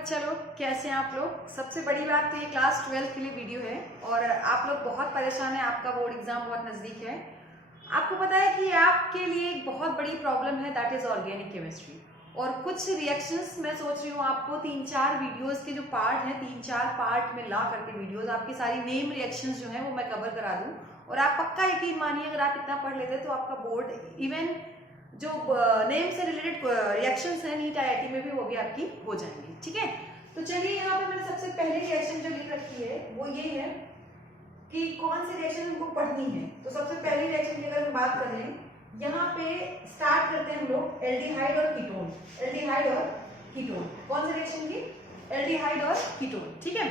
बच्चा लोग, कैसे हैं आप लोग। सबसे बड़ी बात तो ये क्लास 12 के लिए वीडियो है और आप लोग बहुत परेशान हैं, आपका बोर्ड एग्जाम बहुत नज़दीक है। आपको पता है कि आपके लिए एक बहुत बड़ी प्रॉब्लम है, दैट इज ऑर्गेनिक केमिस्ट्री। और कुछ रिएक्शंस मैं सोच रही हूँ आपको 3-4 वीडियोस के जो पार्ट हैं, 3-4 पार्ट में ला करके वीडियोस आपकी सारी नेम रिएक्शंस जो हैं वो मैं कवर करा दूँ। और आप पक्का यकीन मानिए, अगर आप इतना पढ़ लेते तो आपका बोर्ड इवन जो नेम से रिलेटेड रिएक्शंस हैं नीट आईआईटी में भी वो भी आपकी हो जाएंगी। ठीक है, तो चलिए यहाँ पे मैंने सबसे पहले रिएक्शन जो लिख रखी है वो ये है कि कौन सी रिएक्शन हमको पढ़नी है। तो सबसे पहली रिएक्शन की अगर हम बात करें, यहाँ पे स्टार्ट करते हैं हम लोग एल्डिहाइड और कीटोन। एल्डिहाइड और कीटोन, कौन सी रिएक्शन की? एल्डिहाइड और कीटोन। ठीक है,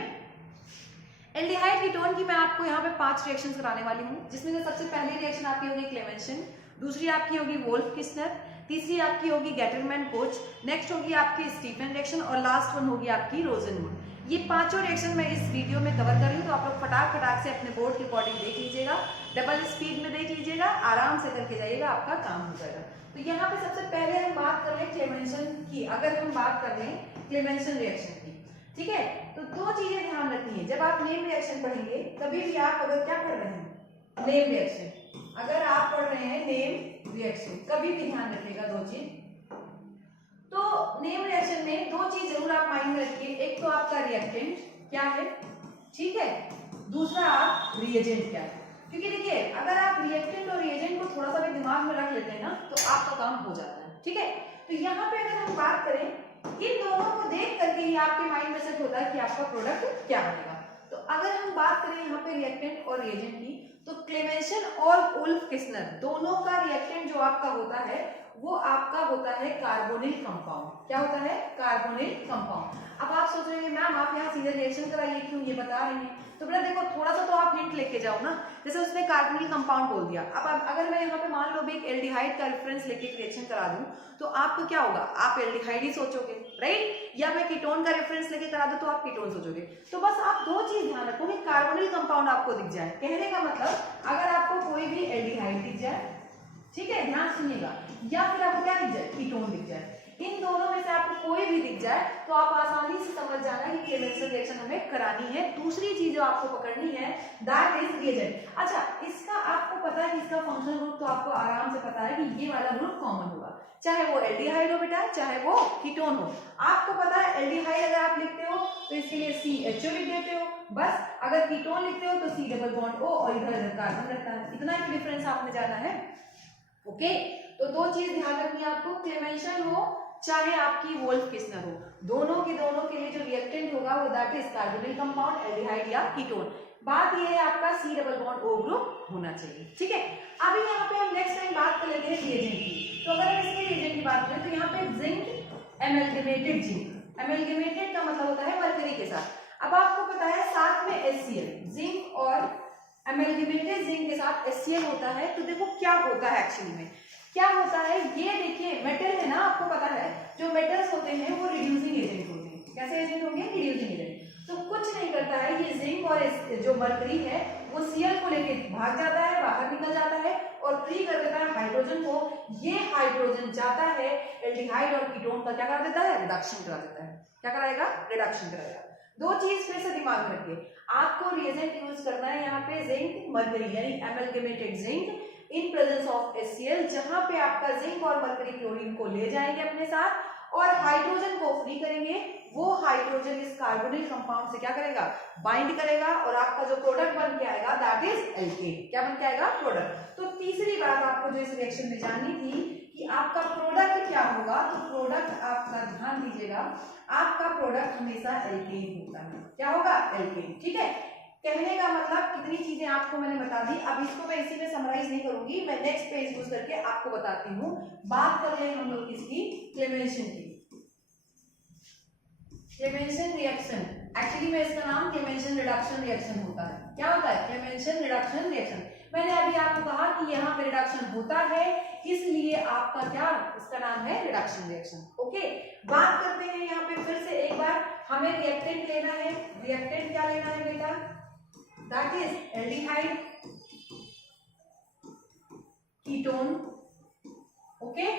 एल्डिहाइड कीटोन की मैं आपको यहाँ पे 5 रिएक्शंस कराने वाली हूँ, जिसमें से सबसे पहली रिएक्शन आपकी होगी क्लेमेंशन, दूसरी आपकी होगी वोल्फ-किस्नर, तीसरी आपकी होगी गेटरमैन-कोच, नेक्स्ट होगी आपकी स्टीफन रिएक्शन और लास्ट वन होगी आपकी रोजनवुड। ये पांचों रिएक्शन मैं इस वीडियो में कवर कर रही हूँ, तो आप लोग फटाक से अपने बोर्ड के अकॉर्डिंग देख लीजिएगा, डबल स्पीड में देख लीजिएगा, आराम से करके जाइएगा, आपका काम हो जाएगा। तो यहाँ पे सबसे पहले हम बात कर रहे हैं क्लेमेंशन की। अगर हम बात कर रहे हैं क्लेमेंशन रिएक्शन की, ठीक है, तो 2 चीजें ध्यान रखनी है। जब आप नेम रिएक्शन पढ़ेंगे, कभी भी आप अगर क्या पढ़ रहे हैं, नेम रिएक्शन, अगर आप पढ़ रहे हैं नेम रिएक्शन, कभी भी ध्यान रखिएगा 2 चीज। तो नेम रिएक्शन में 2 चीज जरूर आप माइंड में रखिए, एक तो आपका रिएक्टेंट क्या है, ठीक है, दूसरा आप रिएजेंट क्या है। क्योंकि देखिए, अगर आप रिएक्टेंट और रिएजेंट को थोड़ा सा भी दिमाग में रख लेते हैं ना, तो आपका काम हो जाता है। ठीक है, तो यहाँ पे अगर हम बात करें, इन दोनों को देख करके ही आपके माइंड में सेट होता है कि आपका प्रोडक्ट क्या बनेगा। तो अगर हम बात करें यहाँ पे रिएक्टेंट और रिएजेंट की, तो क्लेमेंशन और वोल्फ-किस्नर दोनों का रिएक्टेंट जो आपका होता है वो आपका होता है कार्बोनिल कंपाउंड। क्या होता है? Carbonyl compound. अब आप सोच रहे हैं मैम आप यहाँ सीधे रिएक्शन कराइए, क्यों ये बता रही हैं? तो बेटा देखो, थोड़ा सा तो आप हिंट लेके जाओ ना। जैसे उसने कार्बोनिल कंपाउंड बोल दिया, अब अगर मैं यहाँ पे मान लो भी एक एल्डिहाइड का रेफरेंस लेके रिएक्शन करा दूं, तो आपको क्या होगा? आप एल्डिहाइड ही सोचोगे, राइट? या मैं कीटोन का रेफरेंस लेके करा दूं तो आप कीटोन सोचोगे। तो बस आप 2 चीज ध्यान रखो कि कार्बोनिल कंपाउंड आपको दिख जाए। कहने का मतलब, अगर आपको कोई भी एल्डिहाइड दिख जाए, ठीक है, ध्यान सुनिएगा, या फिर आपको क्या दिख जाए? कीटोन दिख जाए, इन दोनों में से आपको कोई भी दिख जाए तो आप आसानी से समझ जाना कि क्लेमेंशन रिएक्शन हमें करानी है। दूसरी चीज जो आपको पकड़नी है, दैट इज रिएजेंट। अच्छा, इसका आपको पता है कि इसका फंक्शनल ग्रुप तो आपको आराम से पता है कि ये वाला ग्रुप कॉमन होगा, चाहे वो एल्डिहाइड हो बेटा, चाहे वो कीटोन हो। आपको पता है एल्डिहाइड अगर आप लिखते हो तो इसके लिए CHO लिख देते हो बस, अगर कीटोन लिखते हो तो C डबल बॉन्ड O और इधर कार्बन रहता है। इतना ही डिफरेंस आपने जाना है। ओके, तो 2 चीज ध्यान रखनी है आपको, क्लेमेंशन हो चाहे आपकी वोल्फ-किस्नर हो, दोनों के लिए जो रिएक्टेंट होगा वो that is carbonyl compound, aldehyde या कीटोन। बात ये है आपका C double bond O group होना चाहिए। ठीक है, अभी यहाँ पे हम नेक्स्ट टाइम बात कर लेते हैं रिएजेंट की। तो अगर हम इसके रिएजेंट की बात करें तो यहाँ पे जिंक एमलगमेटेड जिंक, एमलगमेटेड का मतलब होता है मरकरी के साथ। अब आपको पता है साथ में HCl, जिंक और एमलगमेटेड जिंक के साथ HCl होता है। तो देखो क्या होता है एक्चुअली में, क्या होता है ये देखिए, मेटल है ना, आपको पता है जो मेटल्स होते हैं वो रिड्यूसिंग एजेंट होते हैं। कैसे एजेंट होंगे? Reducing agent. तो कुछ नहीं करता है ये जिंक और जो मरकरी है वो Cl को लेके भाग जाता है, बाहर निकल जाता है और फ्री कर देता है हाइड्रोजन को। ये हाइड्रोजन जाता है एल्डिहाइड और कीटोन का क्या करा देता है? रिडक्शन करा देता है। क्या कराएगा? रिडक्शन कराएगा। 2 चीज फिर से दिमाग में रखिए, आपको रिएजेंट यूज करना है यहाँ पे जिंक मरकरी यानी amalgamated zinc in presence of HCl, जहां पे आपका जिंक और मरकरी क्लोरीन को ले जाएंगे अपने साथ और हाइड्रोजन को फ्री करेंगे। वो हाइड्रोजन इस कार्बोनिल कंपाउंड से क्या करेगा? बाइंड करेगा और आपका जो प्रोडक्ट बन के आएगा दैट इज एल्केन। क्या बन के आएगा? प्रोडक्ट। तो तीसरी बात आपको जो इस रिएक्शन में जाननी थी कि आपका प्रोडक्ट क्या होगा, तो प्रोडक्ट आपका ध्यान दीजिएगा, आपका प्रोडक्ट हमेशा एल्केन होता है। क्या होगा? एल्केन। ठीक है, कहने का मतलब कितनी चीजें आपको मैंने बता दी। अब इसको मैं इसी में समराइज नहीं करूंगी, मैं नेक्स्ट पेज यूज करके आपको बताती हूँ। बात कर ले हम लोग इसकी क्लेमेंशन की। क्लेमेंशन रिएक्शन, एक्चुअली में इसका नाम क्लेमेंशन रिडक्शन रिएक्शन होता है। क्या होता है? Clemmensen reduction reaction. मैंने अभी आपको कहा कि यहाँ पे रिडक्शन होता है, इसलिए आपका क्या इसका नाम है? Reduction reaction. ओके, बात करते हैं यहाँ पे फिर से एक बार, हमें रिएक्टेंट लेना है। रिएक्टेंट क्या लेना है बेटा? That is aldehyde ketone. Okay,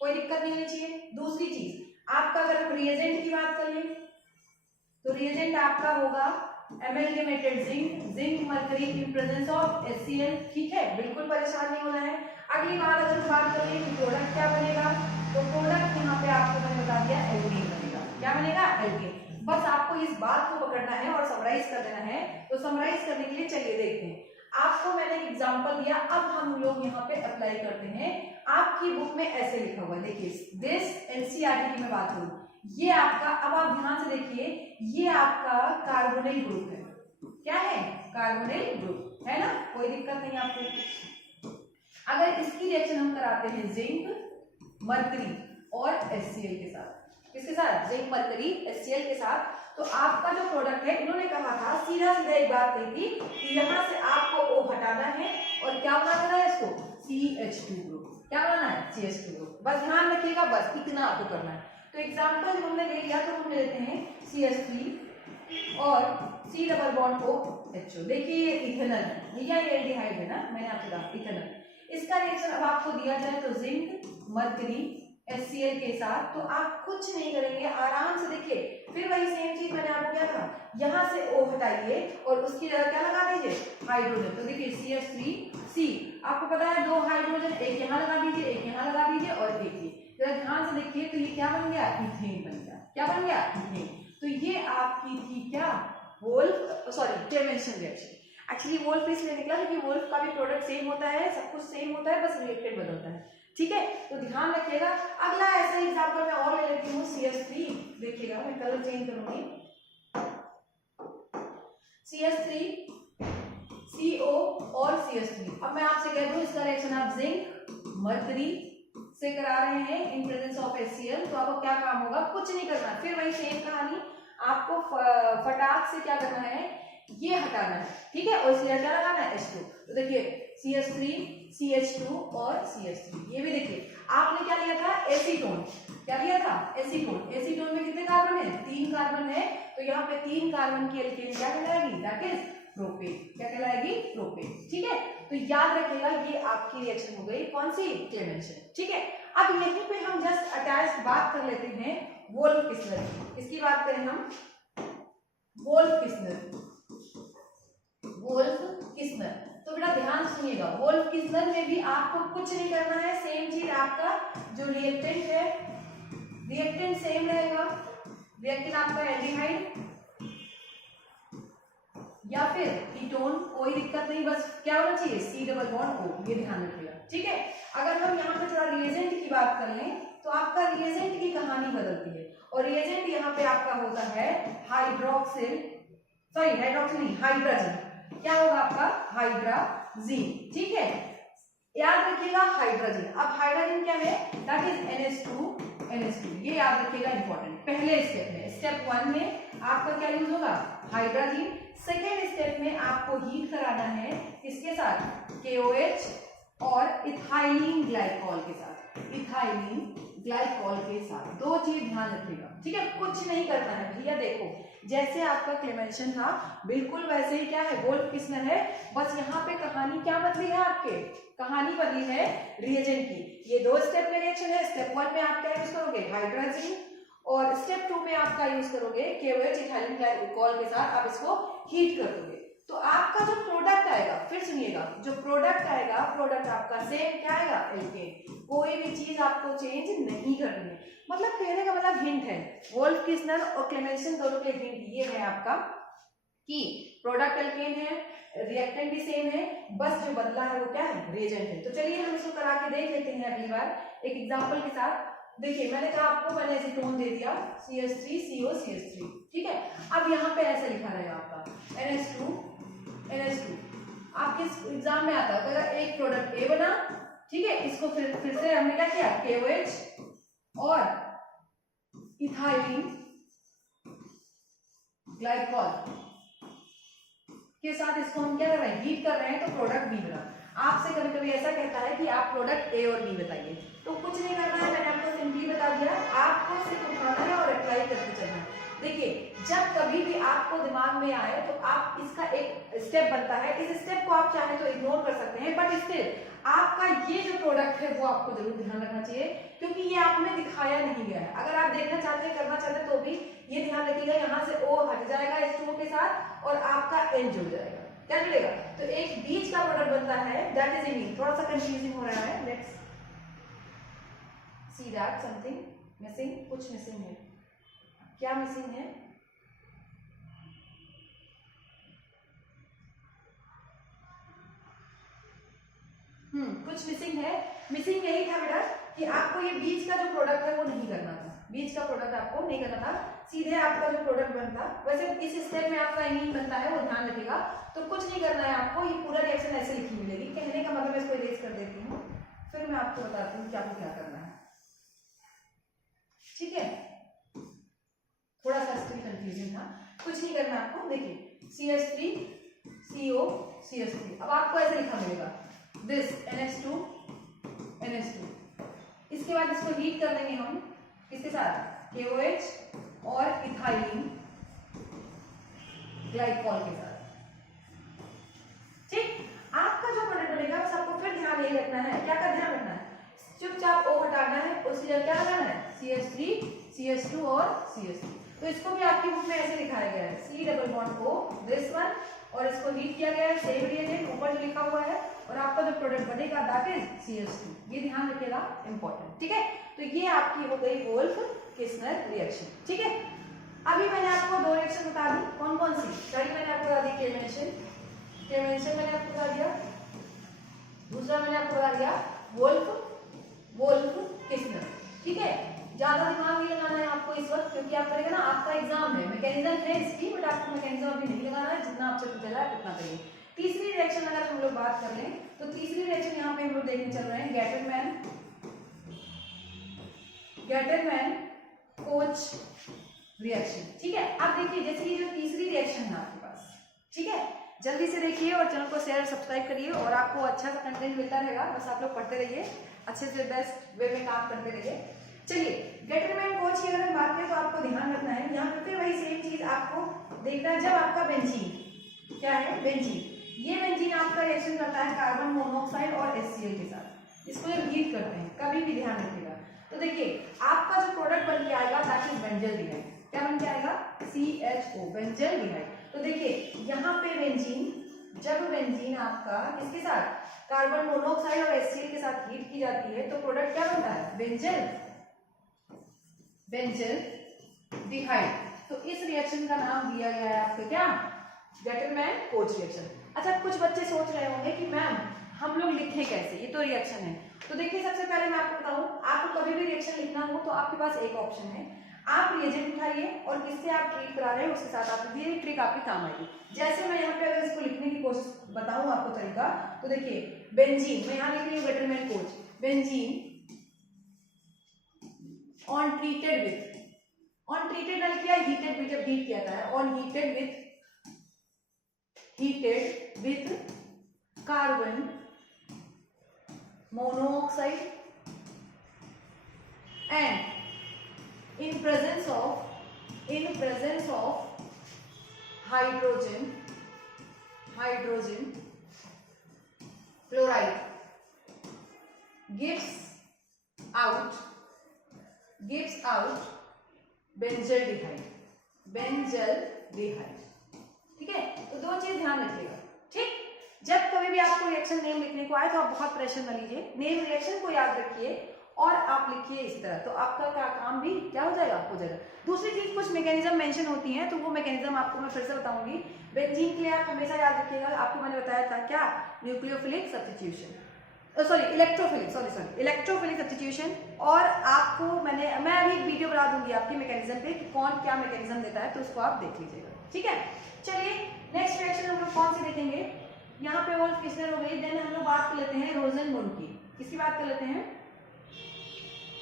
कोई दिक्कत नहीं होनी चाहिए। दूसरी चीज आपका, अगर हम रिएजेंट की बात कर लें तो रिएजेंट आपका होगा amalgamated zinc mercury in presence of HCl। ठीक है, बिल्कुल परेशान नहीं होना है। अगली बार अगर बात करें कि प्रोडक्ट क्या बनेगा, तो प्रोडक्ट यहाँ पे आपको मैंने बता दिया एल्केन बनेगा। क्या बनेगा? एल्केन। बस आपको इस बात को पकड़ना है और समराइज कर देना है। तो समराइज करने के लिए चलिए देखते हैं। आपको मैंने एक एग्जांपल दिया, अब हम लोग यहाँ पे अप्लाई करते हैं। आपकी बुक में ऐसे लिखा हुआ है, देखिए दिस NCERT की मैं बात करूं, ये आपका, अब आप ध्यान से देखिए, ये आपका कार्बोनिल ग्रुप है। क्या है? कार्बोनिल ग्रुप है ना, कोई दिक्कत नहीं आपको। अगर इसकी रिएक्शन हम कराते हैं जिंक मरकरी और HCl के साथ, किसके साथ? जिंक मरकरी HCl के साथ, तो आपका जो प्रोडक्ट है, इन्होंने कहा था सीधा सीधा एक बात कही थी कि यहाँ से आपको O हटाना है और क्या बना देना है इसको? CH2 group. क्या बनाना है? CH2 group. बस ध्यान रखिएगा, बस इतना आपको करना है। तो एग्जाम्पल जब हमने ले लिया तो हम लेते हैं CH3 और C डबल बॉन्ड OHO। देखिए ये इथेनॉल है, ये एल्डिहाइड है ना, मैंने आपको कहा इथेनॉल। इसका रिएक्शन अब आपको दिया जाए तो जिंक मरकरी HCl के साथ, तो आप कुछ नहीं करेंगे, आराम से देखिए, फिर वही सेम चीज मैंने आपको क्या कहा, यहाँ से O हटाइए और उसकी जगह क्या लगा दीजिए? हाइड्रोजन। तो देखिए CH3C, आपको पता है 2 हाइड्रोजन, एक यहाँ लगा दीजिए, एक यहाँ लगा दीजिए और एक ये। जरा ध्यान से देखिए, तो ये क्या बन गया? इथेन बन गया। क्या बन गया? इथेन। तो ये आपकी थी क्या? Wolff, sorry Clemmensen reaction. Actually Wolff इसलिए निकला क्योंकि वोल्फ का भी प्रोडक्ट सेम होता है, सब कुछ सेम होता है, बस रिएक्टेंट बदलता है। ठीक है, तो ध्यान रखिएगा। अगला ऐसा एग्जांपल मैं और ले लेती हूँ, CH3। देखिएगा मैं कलर चेंज करूंगी, CH3 CO और CH3। अब मैं आपसे कह दूं इसका रिएक्शन आप जिंक मरकरी से करा रहे हैं इन प्रेजेंस ऑफ HCl, तो आपको क्या काम होगा? कुछ नहीं करना, फिर वही सेम कहानी, आपको फटाक से क्या करना है? ये हटाना है। ठीक है, और इसलिए क्या लगाना है? H2। तो देखिए CH3 CH2 और CH3, ये भी देखिए आपने क्या लिया था? एसीटोन। क्या लिया था? एसीटोन। एसीटोन में कितने कार्बन है? 3 कार्बन है, तो यहाँ पे 3 कार्बन की एल्केन क्या कहलाएगी? That is propane. क्या कहलाएगी? प्रोपेन। ठीक है, तो याद रखिएगा ये आपकी रिएक्शन हो गई, कौन सी? क्लेमेंशन। ठीक है, अब यहीं पे हम जस्ट अटैच बात कर लेते हैं वोल्फ किस्नर की। इसकी बात करें हम, वोल्फ किस्नर। वोल्फ किस्नर, तो बेटा ध्यान सुनिएगा, वोल्फ किस्नर में भी आपको कुछ नहीं करना है, सेम चीज, आपका जो रिएक्टेंट है, रिएक्टेंट सेम रहेगा। रिएक्टेंट आपका एल्डिहाइड या फिर कीटोन, कोई दिक्कत नहीं, बस क्या होना चाहिए? C डबल बॉन्ड O, ये ध्यान रखिएगा। ठीक है, अगर हम यहाँ पे थोड़ा रिएजेंट की बात कर लें, तो आपका रिएजेंट की कहानी बदलती है, और रिएजेंट यहाँ पे आपका होता है हाइड्रोक्सिल, सॉरी हाइड्रोक्सिल नहीं, हाइड्रोजन। क्या होगा आपका? हाइड्रोजीन। ठीक है, याद रखिएगा हाइड्रोजन। अब हाइड्रोजन क्या है? दैट इज NH2, ये याद रखिएगा, इंपॉर्टेंट। पहले स्टेप में, स्टेप 1 में आपका क्या यूज होगा? हाइड्रोजन। सेकेंड स्टेप में आपको हीट कराना है किसके साथ? KOH और इथाइलिन ग्लाइकॉल के साथ, इथाइलिन ग्लाइकॉल के साथ। 2 चीज ध्यान रखिएगा। ठीक है, कुछ नहीं करना है भैया। देखो जैसे आपका क्लेमेंशन था बिल्कुल वैसे ही क्या है? वोल्फ किस्नर है, बस यहाँ पे कहानी क्या बदली है? आपके कहानी बदली है रिएजेंट की। ये 2 स्टेप में रिएक्शन है। स्टेप 1 में आप क्या यूज करोगे? हाइड्रोजन, और स्टेप 2 में आपका यूज करोगे KOH इथाइलिन ग्लाइकॉल के साथ, आप इसको हीट कर दोगे। तो आपका जो प्रोडक्ट आएगा, फिर सुनिएगा, जो प्रोडक्ट आएगा, प्रोडक्ट आपका सेम क्या आएगा? एल्केन। कोई भी चीज आपको चेंज नहीं करनी है। मतलब कहने का मतलब हिंट है, वोल्फ किस्नर और क्लेमेंशन दोनों के हिंट ये है आपका कि प्रोडक्ट एल्केन है, रिएक्टेंट भी सेम है, बस जो बदला है वो क्या है? रिएजेंट है। तो चलिए हम इसको करा के देख लेते हैं अगली बार एक एग्जांपल के साथ। देखिए मैंने कहा आपको, मैंने एसीटोन दे दिया CH3CO CH3। ठीक है, अब यहाँ पे ऐसा लिखा रहेगा आपका NH2। आपके एग्जाम में आता है, अगर एक प्रोडक्ट A बना, ठीक है, इसको फिर से हमने क्या किया? KOH और इथाइलिन ग्लाइकॉल के साथ इसको हम क्या कर रहे हैं? हीट कर रहे हैं, तो प्रोडक्ट B बना। आपसे कभी कभी ऐसा कहता है कि आप प्रोडक्ट A और B बताइए, तो कुछ नहीं करना है, मैंने आपको सिंपली बता दिया, आपको सिर्फ उठाना है और अप्लाई करते चलना है। देखिए जब कभी भी आपको दिमाग में आए तो आप इसका एक स्टेप बनता है, इस स्टेप को आप चाहे तो इग्नोर कर सकते हैं, बट स्टिल आपका ये जो प्रोडक्ट है वो आपको जरूर ध्यान रखना चाहिए, क्योंकि ये आपने दिखाया नहीं गया है। अगर आप देखना चाहते हैं, करना चाहते हैं, तो भी ये ध्यान रखिएगा, यहाँ से O साथ और आपका एन जुड़ जाएगा। क्या जुड़ेगा? तो एक बीच का प्रोडक्ट बनता है, दैट इज इमीन। थोड़ा सा कंफ्यूजिंग हो रहा है, let's see that something missing, कुछ मिसिंग है। क्या मिसिंग है? कुछ मिसिंग है। मिसिंग यही था बेटा कि आपको ये बीच का जो प्रोडक्ट है वो नहीं करना था। बीच का प्रोडक्ट आपको नहीं करना था, सीधे आपका जो प्रोडक्ट बनता। वैसे इस स्टेप में आपका एमीन बनता है, वो ध्यान रखिएगा। तो कुछ नहीं करना है आपको, ये पूरा रिएक्शन ऐसे लिखी मिलेगी। कहने का मतलब मैं इसको इरेज कर देती हूँ, फिर मैं आपको बताती हूँ कि आपको क्या करना है। ठीक है, थोड़ा सा स्टिल कंफ्यूजन था। कुछ नहीं करना आपको। देखिए CH3 CO CH3, अब आपको ऐसे लिखा मिलेगा दिस NH2 NH2। इसके बाद इसको हीट कर देंगे हम किसके साथ? KOH और इथाइलिन ग्लाइकॉल के साथ। ठीक, आपका जो प्रोडक्ट बनेगा बस आपको फिर ध्यान ये रखना है। क्या का ध्यान रखना है? चुपचाप O हटाना है, उसी जगह क्या लगाना है? CH3 CH2 और CH3। तो इसको भी आपकी बुक में ऐसे दिखाया गया है, C double bond O this one, और इसको हीट किया गया है, सेम रिएजेंट ऊपर जो लिखा हुआ है, और आपका जो प्रोडक्ट बनेगा दैट इज CH2। ये ध्यान रखिएगा, इंपॉर्टेंट। ठीक है, तो ये आपकी हो गई वोल्फ-किस्नर रिएक्शन। ठीक है, अभी मैंने आपको दो रिएक्शन बता दी। कौन कौन सी? पहली मैंने आपको बता दी केमेंशन मैंने आपको बता दिया। दूसरा मैंने आपको बता दिया वोल्फ-किस्नर। ठीक है, ज्यादा दिमाग नहीं लगाना है आपको इस वक्त, क्योंकि आप करेंगे ना, आपका एग्जाम है, मैकेनिज्म है इसकी, बट आपको मैकेनिज्म अभी नहीं लगाना है। जितना आपसे पूछा जाए उतना करिए। तीसरी रिएक्शन अगर हम लोग बात कर लें तो तीसरी रिएक्शन यहाँ पे हम लोग देखने चल रहे हैं गैटरमैन कोच रिएक्शन। ठीक है, अब देखिए जैसे ये जो तीसरी रिएक्शन है आपके पास, ठीक है, जल्दी से देखिए और चैनल को शेयर सब्सक्राइब करिए, और आपको अच्छा सा कंटेंट मिलता रहेगा। बस आप लोग पढ़ते रहिए, अच्छे से बेस्ट वे में काम करते रहिए। चलिए, गैटरमैन कोच की अगर हम बात करें तो आपको ध्यान रखना है, यहाँ पे फिर वही सेम चीज आपको देखना है। जब आपका बेंजीन क्या है? बेंजीन, ये बेंजीन आपका रिएक्शन करता है कार्बन मोनोऑक्साइड और HCl के साथ। इसको जब हीट करते हैं, कभी भी ध्यान रखिएगा। तो देखिए आपका जो प्रोडक्ट बन के आएगा दैट इज बेंजल्डिहाइड। क्या बन के आएगा? CHO, benzaldehyde. तो देखिए यहाँ पे बेंजीन, जब बेंजीन आपका किसके साथ? कार्बन मोनोऑक्साइड और HCl के साथ हीट की जाती है, तो प्रोडक्ट क्या बनता है? बेंजल्डिहाइड। तो इस रिएक्शन का नाम दिया गया है आपको क्या? Gattermann coach reaction. अच्छा, कुछ बच्चे सोच रहे होंगे कि मैम हम लोग लिखें कैसे, ये तो रिएक्शन है। तो देखिए सबसे पहले मैं आपको बताऊं, आपको कभी भी रिएक्शन लिखना हो तो आपके पास एक ऑप्शन है, आप रिएजेंट उठाइए और किससे आप ट्रीट करा रहे हैं उसके साथ आप ये ट्रिक आपकी काम आएगी। जैसे मैं यहाँ पे अगर इसको लिखने की कोशिश बताऊं आपको तरीका, तो देखिए बेंजीन, मैं यहाँ लिख रही हूँ Gattermann Koch, benzene on treated नल किया, हीटेड विद, जब हीट किया था, on heated with carbon monoxide and in presence of hydrogen chloride gives out benzaldehyde. ठीक है, तो दो चीज ध्यान रखिएगा। ठीक, जब कभी भी आपको रिएक्शन नेम लिखने को आए तो आप बहुत प्रेशर न लीजिए, नेम रिएक्शन को याद रखिए और आप लिखिए इस तरह, तो आपका काम भी क्या हो जाएगा? हो जाएगा। दूसरी चीज, कुछ मैकेनिज्म मेंशन होती हैं, तो वो मैकेनिज्म आपको मैं फिर से बताऊंगी। बेंजीन के लिए आप हमेशा याद रखिएगा, आपको मैंने बताया था क्या? Nucleophilic substitution, electrophilic substitution. और आपको मैं अभी एक वीडियो बना दूंगी आपकी मैकेनिज्म पे कि कौन क्या मैकेनिज्म देता है, तो उसको आप देख लीजिएगा। ठीक है, चलिए नेक्स्ट रिएक्शन हम लोग कौन सी देखेंगे? यहाँ पे वोल्फ-किस्नर हो गई। देन हम लोग बात कर लेते हैं रोजेनमुंड की। किसकी बात कर लेते हैं?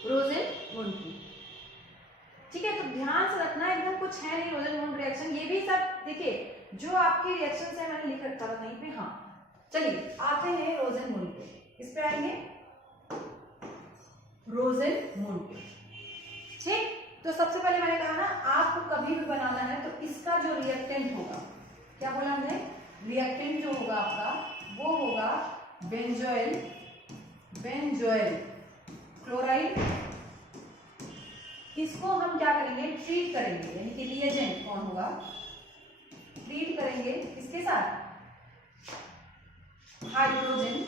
रोजेनमुंड की। ठीक है, तो ध्यान से रखना, एकदम कुछ है नहीं रोजेनमुंड रिएक्शन, ये भी सब देखिए जो आपकी रिएक्शन है मैंने लिख रखा था कहीं पे। हाँ, चलिए आते हैं रोजेनमुंड पे। किस पे आएंगे? रोजेनमुंड पे। ठीक, तो सबसे पहले मैंने कहा ना, आपको कभी भी बनाना है तो इसका जो रिएक्टेंट होगा, क्या बोला हमने? रिएक्टेंट जो होगा आपका वो होगा बेंजोइल क्लोराइड। इसको हम क्या करेंगे? ट्रीट करेंगे, यानी कि रिएजेंट कौन होगा? ट्रीट करेंगे किसके साथ, hydrogen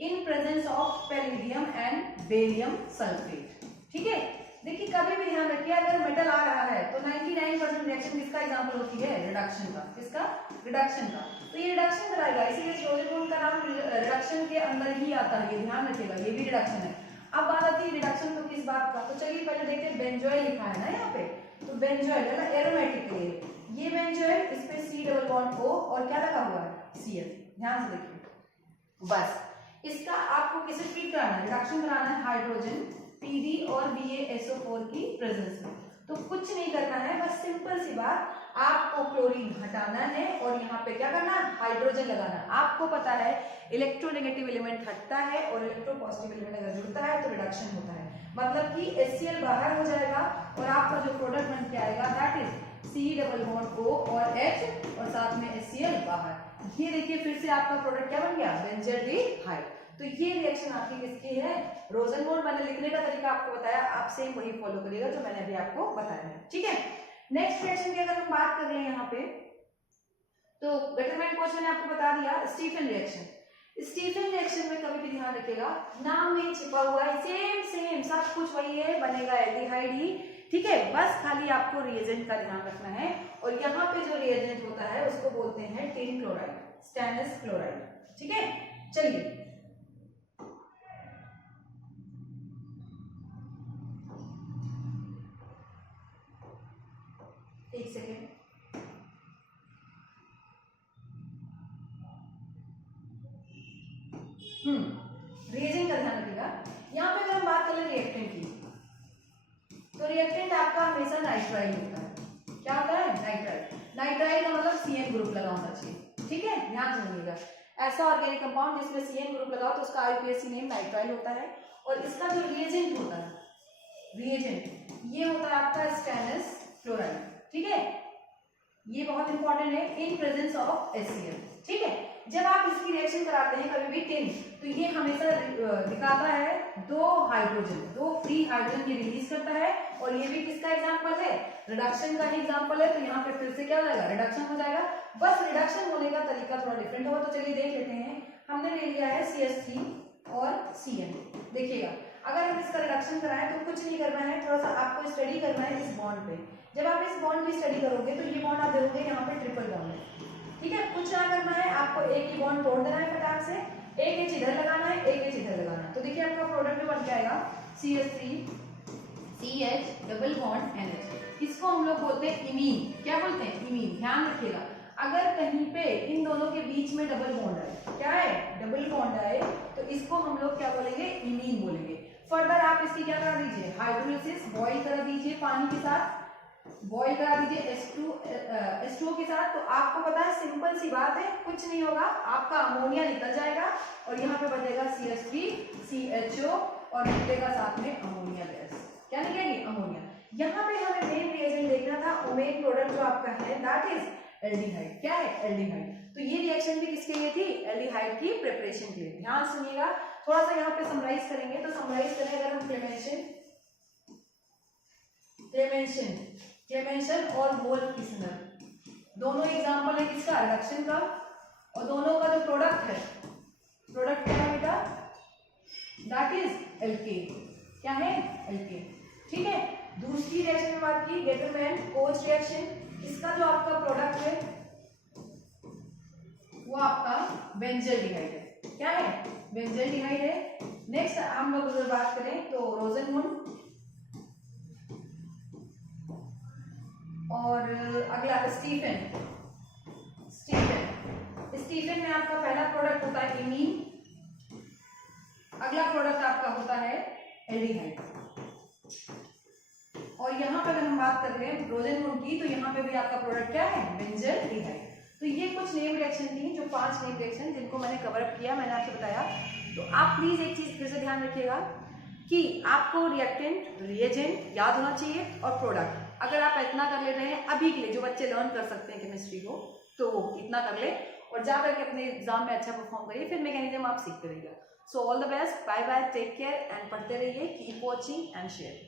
in presence of palladium and barium sulphate. ठीक है, देखिए कभी भी ध्यान रखिए अगर मेटल आ रहा है तो 99% रिएक्शन किसका एग्जांपल होती है, रिडक्शन का। किसका, रिडक्शन का। तो ये रिडक्शन कराएगा, इसीलिए क्लोरीन बॉन्ड का नाम रिडक्शन के अंदर ही आता है, ये ध्यान रखिएगा, ये भी रिडक्शन है। अब बात आती है रिडक्शन तो किस बात का, तो चलिए पहले देखते हैं, बेंजोइल लिखा है ना यहाँ पे, तो बेंजोइल है ना एरोमेटिक के लिए, ये बेंजोइल, इस पे C डबल बॉन्ड O और क्या लगा हुआ है, Cl। ध्यान से देखिए, बस इसका आपको किसे ट्रीट कराना है, रिडक्शन कराना है हाइड्रोजन PD और BaSO4 की प्रेजेंस में। तो कुछ नहीं करना है, बस सिंपल सी बात, आपको क्लोरीन हटाना है और यहाँ पे क्या करना है, हाइड्रोजन लगाना है। आपको पता है इलेक्ट्रोनेगेटिव एलिमेंट हटता है और इलेक्ट्रोपॉजिटिव एलिमेंट अगर जुड़ता है तो रिडक्शन होता है, मतलब कि HCl बाहर हो जाएगा और आपका जो प्रोडक्ट बन के आएगा that is C double bond O और H और साथ में HCl बाहर। ये देखिए फिर से आपका प्रोडक्ट क्या बन गया, बेंजल्डिहाइड। तो ये रिएक्शन आपकी किसकी है, रोजनवुड। मैंने लिखने का तरीका आपको बताया, आप सेम वही फॉलो करिएगा जो मैंने अभी आपको बताया है। ठीक है, नेक्स्ट रिएक्शन की अगर हम बात कर लें यहाँ पे, तो बेटरमेंट कोच मैंने आपको बता दिया, स्टीफन रिएक्शन। स्टीफन रिएक्शन में कभी भी ध्यान रखिएगा, नाम में छिपा हुआ है सेम सेम सब कुछ वही है, बनेगा एल्डिहाइड ही। ठीक है, बस खाली आपको रिएजेंट का ध्यान रखना है, और यहाँ पे जो रिएजेंट होता है उसको बोलते हैं टिन क्लोराइड, स्टेनस क्लोराइड। ठीक है, चलिए एक सेकेंड, रिएजेंट का ध्यान रखिएगा। यहाँ पे अगर हम बात करें रिएक्टेंट की, तो रिएक्टेंट आपका हमेशा नाइट्राइल होता है। क्या होता है, नाइट्राइल। नाइट्राइल का मतलब CN ग्रुप लगा होना चाहिए। ठीक है, ध्यान सुनिएगा, ऐसा ऑर्गेनिक कंपाउंड जिसमें CN ग्रुप लगाओ तो उसका IUPAC नेम नाइट्राइल होता है। और इसका जो रिएजेंट होता है, रिएजेंट ये होता है आपका स्टेनस क्लोराइड। ठीक है, ये बहुत इंपॉर्टेंट है, इन प्रेजेंस ऑफ HCl। ठीक है, जब आप इसकी रिएक्शन कराते हैं कभी भी टिन, तो ये हमेशा दिखाता है दो हाइड्रोजन, दो फ्री हाइड्रोजन ये रिलीज करता है, और ये भी किसका एग्जांपल है, रिडक्शन का ही एग्जांपल है। तो यहाँ पे फिर से क्या हो जाएगा, रिडक्शन हो जाएगा। बस रिडक्शन होने का तरीका थोड़ा डिफरेंट होगा, तो चलिए देख लेते हैं। हमने ले लिया है CH3 और CN। देखिएगा अगर हम इसका रिडक्शन कराएं तो कुछ नहीं करना है, थोड़ा सा आपको स्टडी करना है इस बॉन्ड पे। जब आप इस बॉन्ड की स्टडी करोगे तो ये बॉन्ड आप देखोगे यहाँ पे ट्रिपल बॉन्ड है। ठीक है, कुछ ना करना है, आपको एक ही बॉन्ड तोड़ देना है फटाक से, एक एच इधर लगाना है, एक एच इधर लगाना है। तो देखिए आपका प्रोडक्ट में बन के आएगा CH3 CH double bond NH। इसको हम लोग बोलते हैं इमीन। क्या बोलते हैं, इमीन। ध्यान रखिएगा, अगर कहीं पे इन दोनों के बीच में डबल बॉन्ड आए, क्या है, डबल बॉन्ड आए, तो इसको हम लोग क्या बोलेंगे, इमीन बोलेंगे। फर्दर आप इसकी क्या करा दीजिए, हाइड्रोलिसिस, बॉइल करा दीजिए पानी के साथ, बॉइल करा दीजिए H2O के साथ। तो आपको पता है सिंपल सी बात है, कुछ नहीं होगा, आपका अमोनिया निकल जाएगा और यहाँ पे बचेगा CH3 CHO और निकलेगा साथ में अमोनिया गैस। क्या निकलेगी, अमोनिया। यहाँ पे हमें मेन रिएजेंट देखना था, मेन प्रोडक्ट जो आपका है दैट इज एल्डिहाइड। क्या है, एल्डिहाइड। तो ये रिएक्शन भी किसके लिए थी, एल्डिहाइड की प्रिपरेशन के लिए। ध्यान सुनिएगा, थोड़ा सा यहाँ पे समराइज करेंगे। तो समराइज करें अगर हम क्लेमेंशन और वोल्फ-किस्नर दोनों एग्जांपल है किसका, रिडक्शन का, और दोनों का जो प्रोडक्ट है, प्रोडक्ट क्या है बेटा, दैट इज एल्केन। क्या है, एल्केन। ठीक है, दूसरी रिएक्शन में बात की, गेटरमैन-कोच रिएक्शन, इसका जो आपका प्रोडक्ट है वो आपका बेंजल्डिहाइड है। क्या है, बेंजल्डिहाइड है। नेक्स्ट हम लोग अगर बात करें तो रोजनवुड, और अगला स्टीफन में आपका पहला प्रोडक्ट होता है इमीन, अगला प्रोडक्ट आपका होता है एल्डिहाइड। और यहाँ पर अगर हम बात कर रहे हैं रोजनवुड की, तो यहाँ पे भी आपका प्रोडक्ट क्या है, बेंजल्डिहाइड। तो ये कुछ नेम रिएक्शन थी, जो 5 नेम रिएक्शन जिनको मैंने कवर अप किया, मैंने आपको बताया। तो आप प्लीज एक चीज फिर से ध्यान रखिएगा कि आपको रिएक्टेंट, रिएजेंट याद होना चाहिए और प्रोडक्ट। अगर आप इतना कर ले रहे हैं अभी के लिए, जो बच्चे लर्न कर सकते हैं केमिस्ट्री को, तो वो इतना कर ले और जा करके अपने एग्जाम में अच्छा परफॉर्म करिए, फिर मैकेनिज्म आप सीखते रहिएगा। So all the best, bye bye, take care and पढ़ते रहिए, कीप वॉचिंग एंड शेयर।